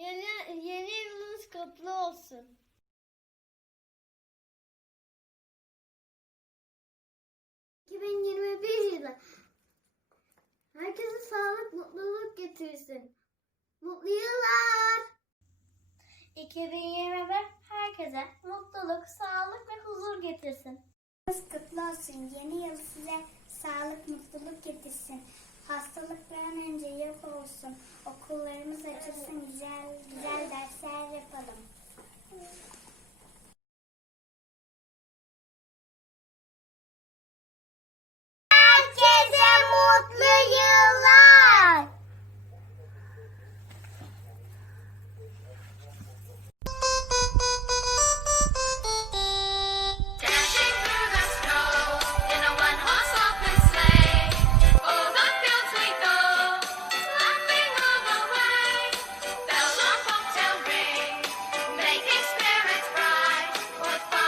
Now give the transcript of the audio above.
Yeni, yeni yılınız kutlu olsun. ...2021 yılı. Herkese sağlık, mutluluk getirsin. Mutlu yıllar. 2021 herkese mutluluk, sağlık ve huzur getirsin. Kutlu olsun. Yeni yıl size sağlık, mutluluk getirsin. Hastalık bir an önce yok olsun. Okullarımız açılsın. Güzel güzel.